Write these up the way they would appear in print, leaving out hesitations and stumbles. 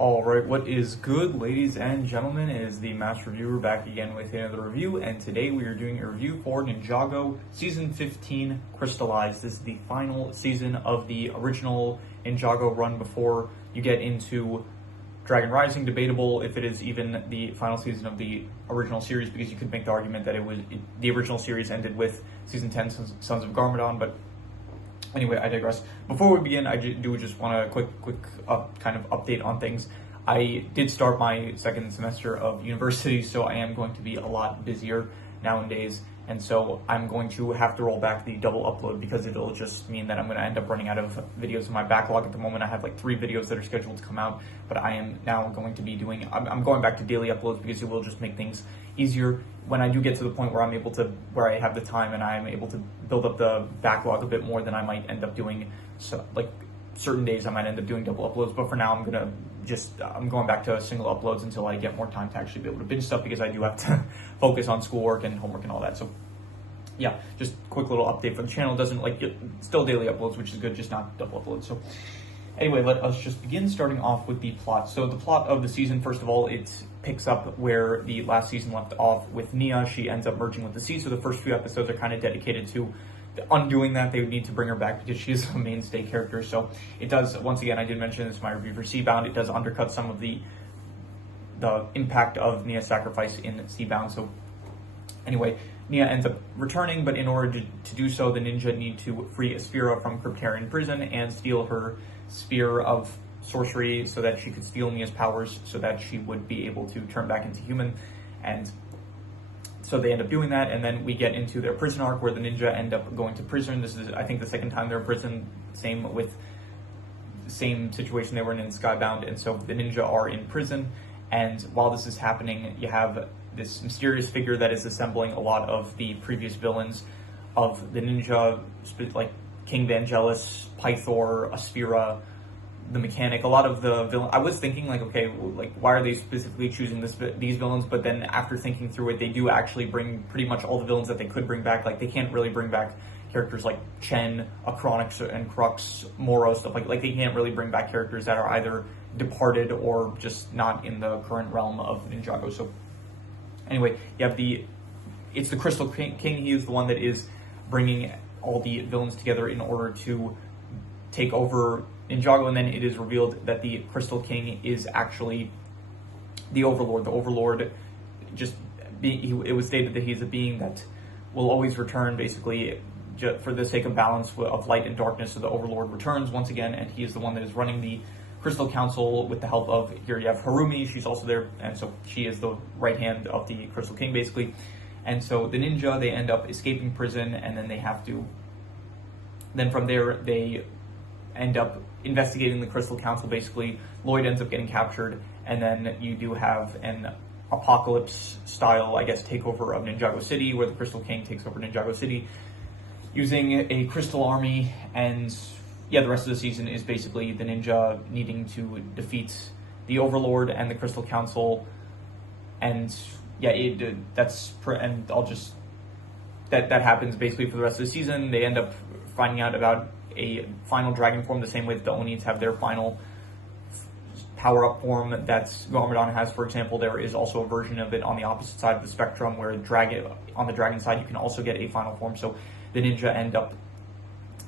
Alright, what is good, ladies and gentlemen? It is the Master Reviewer back again with another review, and today we are doing a review for Ninjago Season 15 Crystalized. This is the final season of the original Ninjago run before you get into Dragon Rising. Debatable if it is even the final season of the original series, because you could make the argument that the original series ended with Season 10 Sons of Garmadon, but anyway, I digress. Before we begin, I do just want a quick kind of update on things. I did start my second semester of university, so I am going to be a lot busier nowadays, and so I'm going to have to roll back the double upload because it'll just mean that I'm going to end up running out of videos in my backlog. At the moment, I have like 3 videos that are scheduled to come out, but I am now going to be I'm going back to daily uploads because it will just make things easier when I do get to the point where where I have the time and I am able to build up the backlog a bit more than I might end up doing. So like certain days I might end up doing double uploads, but for now I'm going back to single uploads until I get more time to actually be able to binge stuff, because I do have to focus on schoolwork and homework and all that. So yeah, just quick little update for the channel. Doesn't still daily uploads, which is good, just not double uploads. So anyway, let us just begin, starting off with the plot. So the plot of the season, first of all, it picks up where the last season left off with Nia. She ends up merging with the sea, so the first few episodes are kind of dedicated to undoing that. They would need to bring her back because she is a mainstay character. So it does, once again, I did mention this in my review for Seabound, it does undercut some of the impact of Nia's sacrifice in Seabound. So anyway, Nia ends up returning, but in order to do so, the ninja need to free Aspira from Kryptarian prison and steal her spear of sorcery so that she could steal Nia's powers so that she would be able to turn back into human. And so they end up doing that, and then we get into their prison arc where the ninja end up going to prison. This is, I think, the second time they're in prison, same situation they were in Skybound, and so the ninja are in prison. And while this is happening, you have this mysterious figure that is assembling a lot of the previous villains of the ninja, like King Vangelis, Pythor, Aspira, the Mechanic, a lot of the villains. I was thinking, like, okay, like, why are they specifically choosing these villains? But then after thinking through it, they do actually bring pretty much all the villains that they could bring back. Like, they can't really bring back characters like Chen, Acronix and Crux, Moro, stuff like they can't really bring back characters that are either departed or just not in the current realm of Ninjago. So anyway, you have it's the Crystal King. He is the one that is bringing all the villains together in order to take over Ninjago, and then it is revealed that the Crystal King is actually the Overlord. The Overlord, it was stated that he's a being that will always return, basically, for the sake of balance of light and darkness. So the Overlord returns once again, and he is the one that is running the Crystal Council with the help of, here you have Harumi, she's also there, and so she is the right hand of the Crystal King, basically. And so the ninja, they end up escaping prison, and then from there, they end up investigating the Crystal Council, basically. Lloyd ends up getting captured, and then you do have an apocalypse-style, I guess, takeover of Ninjago City, where the Crystal King takes over Ninjago City using a crystal army. And yeah, the rest of the season is basically the ninja needing to defeat the Overlord and the Crystal Council. And yeah, that happens basically for the rest of the season. They end up finding out about a final dragon form, the same way that the Oni's have their final power-up form that Garmadon has, for example. There is also a version of it on the opposite side of the spectrum, where on the dragon side you can also get a final form. So the ninja end up,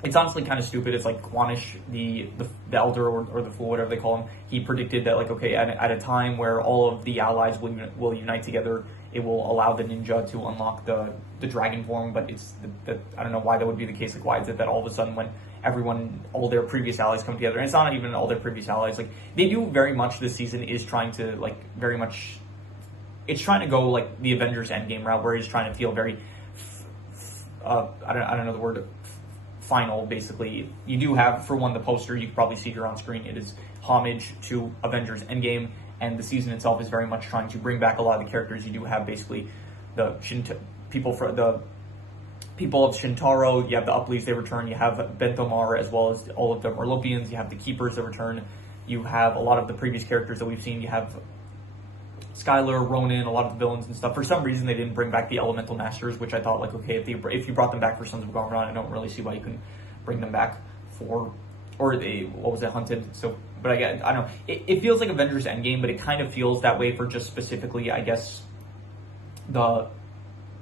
it's honestly kind of stupid. It's like Quanish, the Elder, or the Fool, whatever they call him. He predicted that, like, okay, at a time where all of the allies will unite together, it will allow the ninja to unlock the dragon form. But I don't know why that would be the case. Like, why is it that all of a sudden when all their previous allies come together, and it's not even all their previous allies, like, they do very much this season is trying to, like, very much, it's trying to go like the Avengers Endgame route, where he's trying to feel very I don't know the word, final. Basically, you do have, for one, the poster you can probably see here on screen. It is homage to Avengers Endgame, and the season itself is very much trying to bring back a lot of the characters. You do have basically the people of Shintaro, you have the Upleys, they return, you have Benthomar, as well as all of the Merlopians, you have the Keepers that return, you have a lot of the previous characters that we've seen, you have Skylar, Ronin, a lot of the villains and stuff. For some reason, they didn't bring back the Elemental Masters, which I thought, like, okay, if you brought them back for Sons of Garmadon, I don't really see why you couldn't bring them back for, or what was it, Hunted. So but I don't know. It feels like Avengers Endgame, but it kind of feels that way for just specifically, I guess, the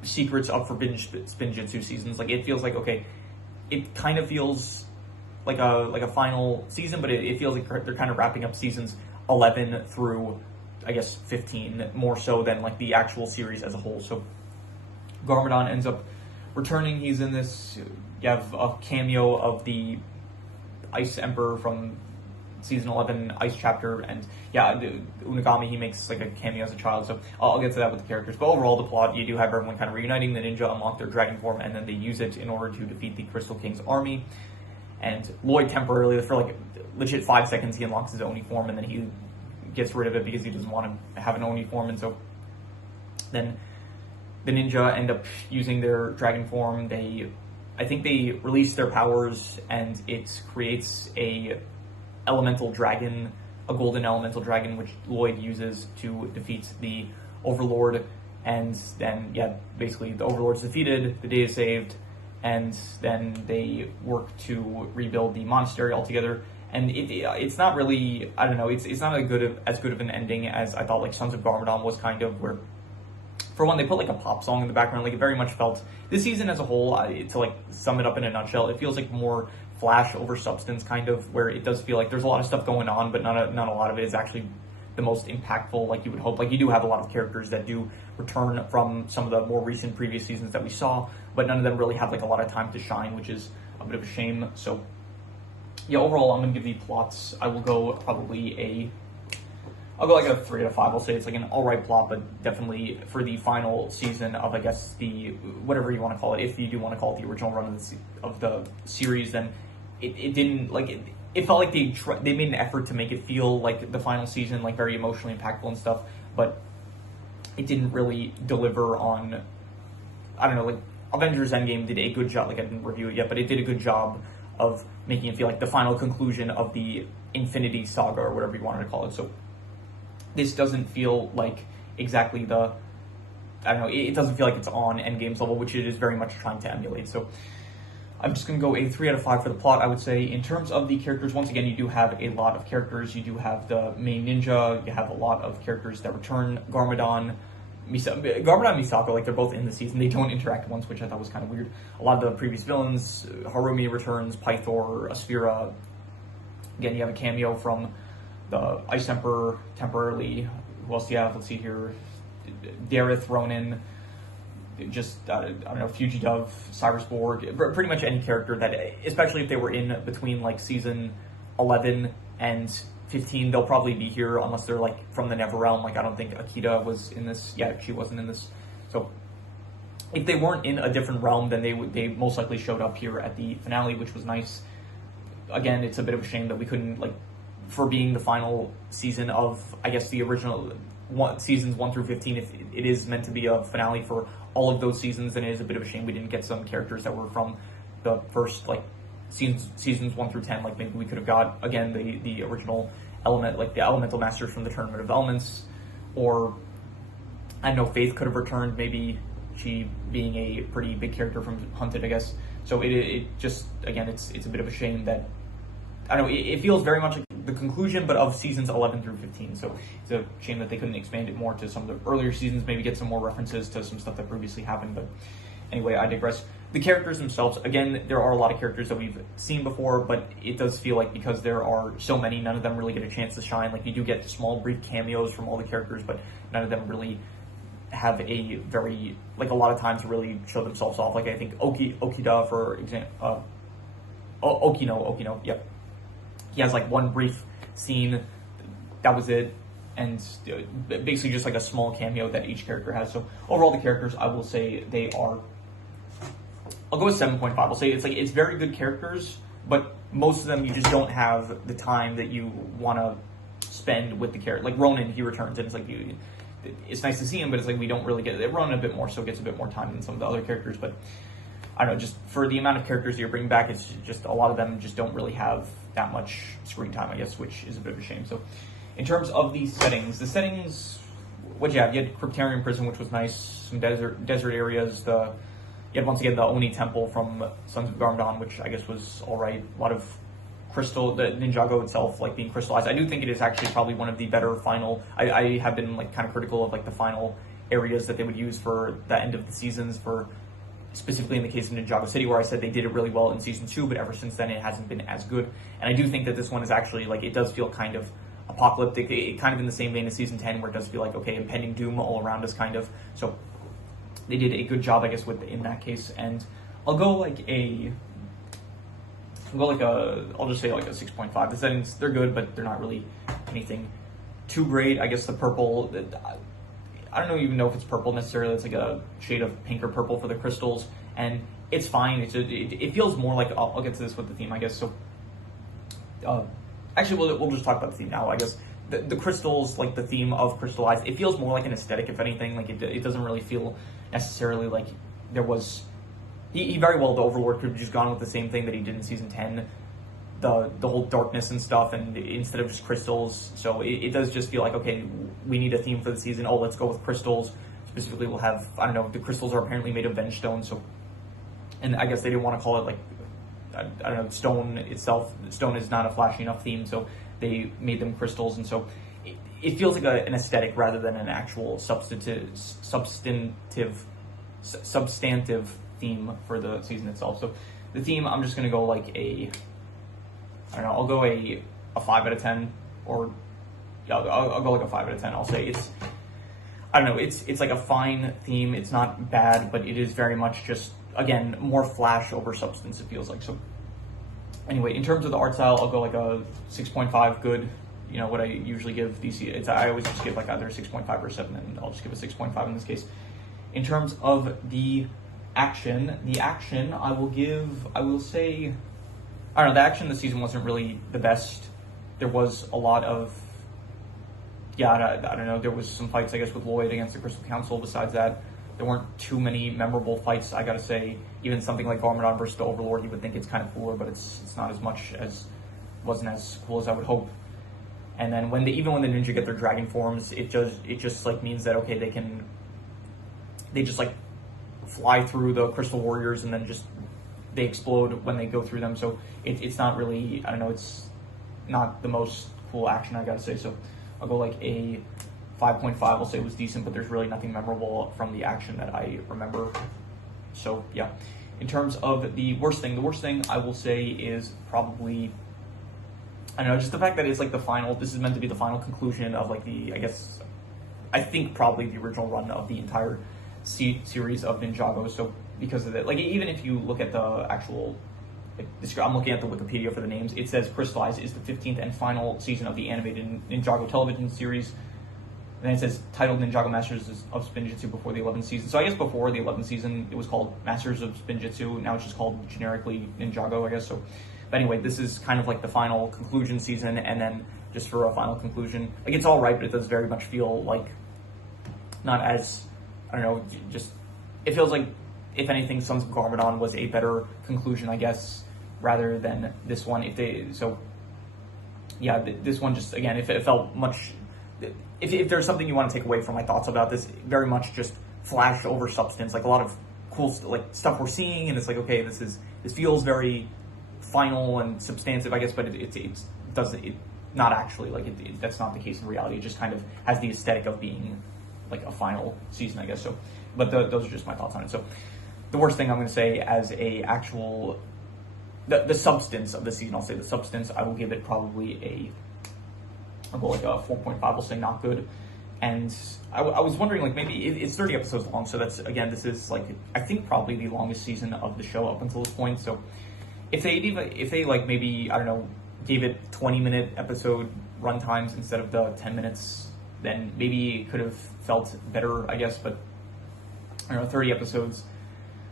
secrets of Forbidden Spinjitzu seasons. Like, it feels like, okay, it kind of feels like a final season, but it feels like they're kind of wrapping up seasons 11 through, I guess, 15 more so than like the actual series as a whole. So Garmadon ends up returning. He's in this. You have a cameo of the Ice Emperor from season 11 Ice chapter, and yeah, Unagami, he makes like a cameo as a child, so I'll get to that with the characters. But overall, the plot, you do have everyone kind of reuniting. The ninja unlock their dragon form, and then they use it in order to defeat the Crystal King's army. And Lloyd temporarily, for like legit 5 seconds, he unlocks his Oni form, and then he gets rid of it because he doesn't want to have an Oni form. And so then the ninja end up using their dragon form. I think they release their powers, and it creates a elemental dragon, a golden elemental dragon, which Lloyd uses to defeat the Overlord. And then, yeah, basically the Overlord's defeated, the day is saved, and then they work to rebuild the monastery altogether. And it's not really, I don't know, it's not as good of an ending as I thought like Sons of Garmadon was, kind of, where for one, they put like a pop song in the background. Like, it very much felt, this season as a whole, to like sum it up in a nutshell, it feels like more flash over substance, kind of, where it does feel like there's a lot of stuff going on, but not a lot of it is actually the most impactful, like you would hope. Like, you do have a lot of characters that do return from some of the more recent previous seasons that we saw, but none of them really have like a lot of time to shine, which is a bit of a shame. So yeah, overall, I'm gonna give the plots, I will go probably I'll go like a 3 out of 5. I'll say it's like an alright plot, but definitely for the final season of, I guess, the, whatever you want to call it, if you do want to call it the original run of the series, then it didn't, like, it felt like they made an effort to make it feel like the final season, like very emotionally impactful and stuff, but it didn't really deliver on, I don't know, like, Avengers Endgame did a good job, like, I didn't review it yet, but it did a good job of making it feel like the final conclusion of the Infinity Saga, or whatever you wanted to call it. So this doesn't feel like exactly the, I don't know, it doesn't feel like it's on Endgame's level, which it is very much trying to emulate. So I'm just going to go a 3 out of 5 for the plot, I would say. In terms of the characters, once again, you do have a lot of characters. You do have the main ninja, you have a lot of characters that return. Garmadon, Misako, like, they're both in the season. They don't interact once, which I thought was kind of weird. A lot of the previous villains, Harumi returns, Pythor, Asphyra. Again, you have a cameo from the Ice Emperor temporarily. Who else do you have? Let's see here. Dareth, Ronin, just, I don't know, Fugidove, Cyrus Borg, pretty much any character that, especially if they were in between, like, season 11 and 15, they'll probably be here, unless they're, like, from the Neverrealm. Like, I don't think Akita was in this. Yeah, she wasn't in this. So if they weren't in a different realm, then they most likely showed up here at the finale, which was nice. Again, it's a bit of a shame that we couldn't, like, for being the final season of, I guess, the original seasons 1 through 15, if it is meant to be a finale for all of those seasons, then it is a bit of a shame we didn't get some characters that were from the first, like, seasons 1 through 10. Like, maybe we could have got, again, the original element, like the elemental masters from the Tournament of Elements, or, I don't know, Faith could have returned, maybe she being a pretty big character from Hunted, I guess. So it just, again, it's a bit of a shame that, I don't know, it feels very much like the conclusion, but of seasons 11 through 15. So it's a shame that they couldn't expand it more to some of the earlier seasons, maybe get some more references to some stuff that previously happened. But anyway, I digress. The characters themselves, again, there are a lot of characters that we've seen before, but it does feel like because there are so many, none of them really get a chance to shine. Like, you do get small, brief cameos from all the characters, but none of them really have a very, like, a lot of time to really show themselves off. Like, I think Okida, for example, Okino, yep. He has, like, one brief scene, that was it, and basically just like a small cameo that each character has. So overall, the characters, I will say they are, I'll go with 7.5. I'll say it's very good characters, but most of them you just don't have the time that you want to spend with the character. Like Ronin, he returns, and it's like it's nice to see him, but it's like we don't really get it. Ronin a bit more, so gets a bit more time than some of the other characters. But I don't know, just for the amount of characters you're bringing back, it's just a lot of them just don't really have that much screen time, I guess, which is a bit of a shame. So in terms of the settings, what'd you have? You had Cryptarian Prison, which was nice, some desert areas, you had once again the Oni Temple from Sons of Garmadon, which I guess was alright. A lot of the Ninjago itself, like being crystallized. I do think it is actually probably one of the better final. I have been like kind of critical of like the final areas that they would use for the end of the seasons, for specifically in the case of Ninjago City, where I said they did it really well in season 2, but ever since then it hasn't been as good. And I do think that this one is actually like, it does feel kind of apocalyptic, kind of in the same vein as season 10, where it does feel like, okay, impending doom all around us, kind of. So they did a good job, I guess, in that case. And I'll just say like a 6.5. The settings, they're good, but they're not really anything too great. I guess the purple, I don't even know if it's purple necessarily. It's like a shade of pink or purple for the crystals, and it's fine. It feels more like, I'll get to this with the theme, I guess. So actually, we'll just talk about the theme now, I guess. The crystals, like the theme of Crystalized, it feels more like an aesthetic, if anything. Like it doesn't really feel necessarily like there was. He very well, the Overlord, could have just gone with the same thing that he did in season 10, the whole darkness and stuff, and instead of just crystals. So it does just feel like, okay, we need a theme for the season. Oh, let's go with crystals. Specifically, we'll have, I don't know, the crystals are apparently made of venge stone. So, and I guess they didn't want to call it like, I don't know, stone itself. Stone is not a flashy enough theme, so they made them crystals. And so it feels like an aesthetic rather than an actual substantive theme for the season itself. So the theme, I'm just going to go like I'll go a 5 out of 10, or yeah, I'll go like a 5 out of 10. I'll say it's like a fine theme. It's not bad, but it is very much just, again, more flash over substance, it feels like. So anyway, in terms of the art style, I'll go like a 6.5, good. You know, what I usually give DC, I always just give like either a 6.5 or a 7, and I'll just give a 6.5 in this case. In terms of the action, I will say, I don't know, the action this season wasn't really the best. There was a lot of, I don't know, there was some fights, I guess, with Lloyd against the Crystal Council. Besides that, there weren't too many memorable fights, I gotta say. Even something like Garmadon versus the Overlord, you would think it's kind of cooler, but it's not as much as, wasn't as cool as I would hope. And then even when the ninja get their dragon forms, it just like means that, okay, they just like fly through the Crystal Warriors, and then they explode when they go through them. So it's not really, I don't know, it's not the most cool action, I gotta say. So I'll go like a 5.5. I'll say it was decent, but there's really nothing memorable from the action that I remember. So yeah, in terms of the worst thing I will say is probably, I don't know, just the fact that it's like the final, this is meant to be the final conclusion of like I think probably the original run of the entire series of Ninjago. So because of that, like, even if you look at the actual, I'm looking at the Wikipedia for the names, it says Crystalized is the 15th and final season of the animated Ninjago television series. And then it says titled Ninjago Masters of Spinjitzu before the 11th season. So I guess before the 11th season, it was called Masters of Spinjitzu. Now it's just called generically Ninjago, I guess. So, but anyway, this is kind of like the final conclusion season. And then just for a final conclusion, like, it's all right, but it does very much feel like not as, I don't know, just, it feels like, if anything, Sons of Garmadon was a better conclusion, I guess, rather than this one. This one just, again, if it felt much, if there's something you want to take away from my thoughts about this, very much just flash over substance, like a lot of cool stuff we're seeing, and it's like, okay, this feels very final and substantive, I guess, but it not actually, like, that's not the case in reality. It just kind of has the aesthetic of being like a final season, I guess. So, but those are just my thoughts on it. So the worst thing I'm going to say as a actual, the substance of the season, I'll say the substance, I will give it probably I'll go like a 4.5, I'll say not good. And I was wondering, like, maybe it's 30 episodes long, so that's, again, this is like, I think probably the longest season of the show up until this point. So if they like, maybe, I don't know, gave it 20-minute episode run times instead of the 10 minutes, then maybe it could have felt better, I guess. But I don't know, 30 episodes,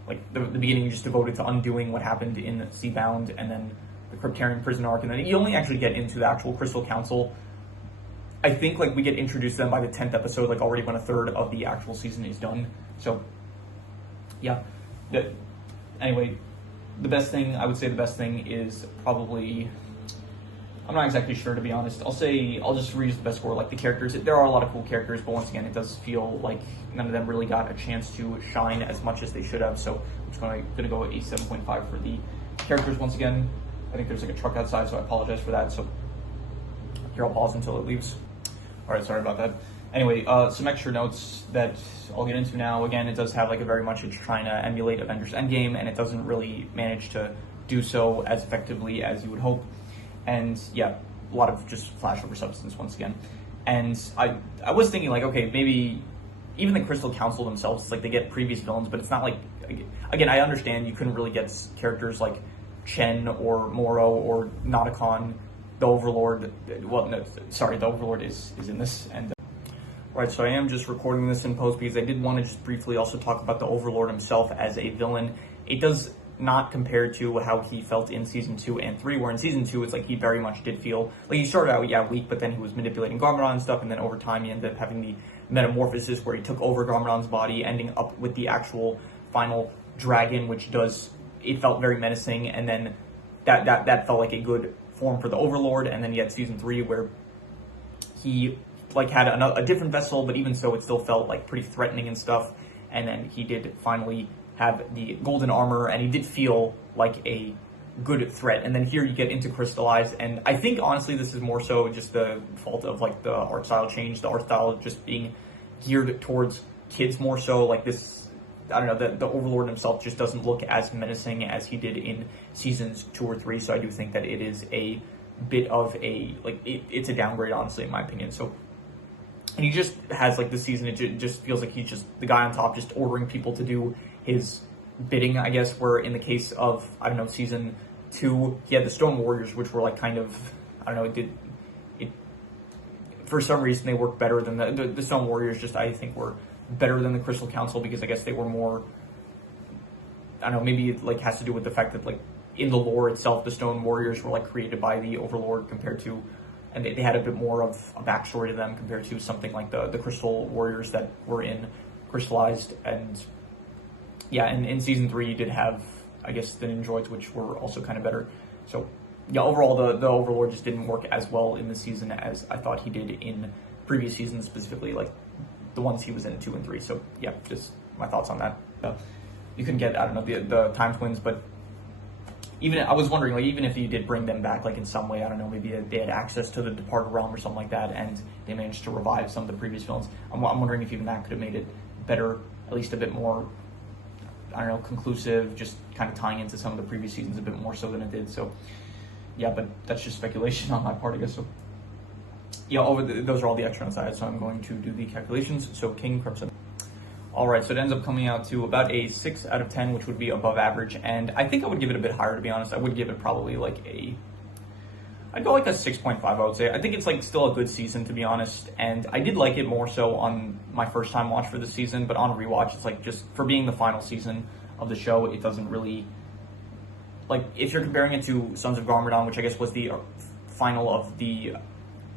like the beginning just devoted to undoing what happened in Seabound, and then the Cryptarian prison arc, and then you only actually get into the actual Crystal Council. I think, like, we get introduced to them by the 10th episode, like, already when a third of the actual season is done. So yeah, anyway, the best thing is probably, I'm not exactly sure, to be honest. I'll just reuse the best score, like the characters. There are a lot of cool characters, but once again, it does feel like none of them really got a chance to shine as much as they should have. So I'm just going to go with a 7.5 for the characters once again. I think there's like a truck outside, so I apologize for that. So here, I'll pause until it leaves. All right, sorry about that. Anyway, some extra notes that I'll get into now. Again, it does have like a very much, it's trying to emulate Avengers Endgame, and it doesn't really manage to do so as effectively as you would hope. And yeah, a lot of just flashover substance once again. And I was thinking like, okay, maybe even the Crystal Council themselves, it's like they get previous villains, but it's not like, again, I understand you couldn't really get characters like Chen or Moro or Nauticon, the Overlord. Well, no, sorry, the Overlord is in this. And right, so I am just recording this in post because I did want to just briefly also talk about the Overlord himself as a villain. It does not compare to how he felt in season 2 and 3, where in season 2 it's like he very much did feel like he started out weak, but then he was manipulating Garmadon and stuff, and then over time he ended up having the metamorphosis where he took over Garmadon's body, ending up with the actual final dragon, which it felt very menacing, and then that felt like a good form for the Overlord. And then you had season 3 where he like had a different vessel, but even so it still felt like pretty threatening and stuff, and then he did finally have the golden armor, and he did feel like a good threat. And then here you get into Crystalized, and I think honestly this is more so just the fault of like the art style change, the art style just being geared towards kids more so. Like this, I don't know, the Overlord himself just doesn't look as menacing as he did in seasons 2 or 3, so I do think that it is a bit of a, like, it's a downgrade, honestly, in my opinion. So, and he just has, like, this season, it just feels like he's just the guy on top, just ordering people to do his bidding, I guess, where in the case of, I don't know, season 2, he had the Stone Warriors, which were, like, kind of, I don't know, for some reason, they worked better than the Stone Warriors, just, I think, were better than the Crystal Council, because I guess they were more, I don't know, maybe it, like, has to do with the fact that, like, in the lore itself, the Stone Warriors were, like, created by the Overlord compared to, and they had a bit more of a backstory to them compared to something like the Crystal Warriors that were in Crystalized. And yeah, and in season 3 you did have, I guess, the Ninjoids, which were also kind of better. So yeah, overall the Overlord just didn't work as well in this season as I thought he did in previous seasons, specifically like the ones he was in 2 and 3. So yeah, just my thoughts on that. You can get, I don't know, the Time Twins, but even, I was wondering, like, even if you did bring them back, like, in some way, I don't know, maybe they had access to the Departed Realm or something like that, and they managed to revive some of the previous villains. I'm wondering if even that could have made it better, at least a bit more, I don't know, conclusive, just kind of tying into some of the previous seasons a bit more so than it did. So yeah, but that's just speculation on my part, I guess. So yeah, those are all the extra notes I had, so I'm going to do the calculations. So King Crimson. Alright, so it ends up coming out to about a 6 out of 10, which would be above average, and I think I would give it a bit higher, to be honest. I would give it probably like I'd go like a 6.5, I would say. I think it's like still a good season, to be honest, and I did like it more so on my first time watch for the season, but on rewatch, it's like, just for being the final season of the show, it doesn't really, like, if you're comparing it to Sons of Garmadon, which I guess was the final of the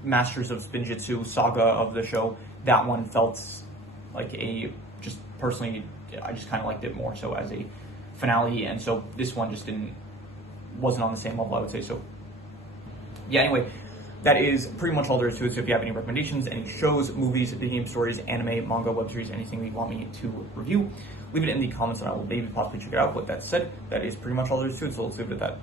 Masters of Spinjitzu saga of the show, that one felt like just personally, I just kind of liked it more so as a finale, and so this one just wasn't on the same level, I would say. So yeah, anyway, that is pretty much all there is to it. So if you have any recommendations, any shows, movies, video game stories, anime, manga, web series, anything that you want me to review, leave it in the comments and I will maybe possibly check it out. With that said, that is pretty much all there is to it, so let's leave it at that.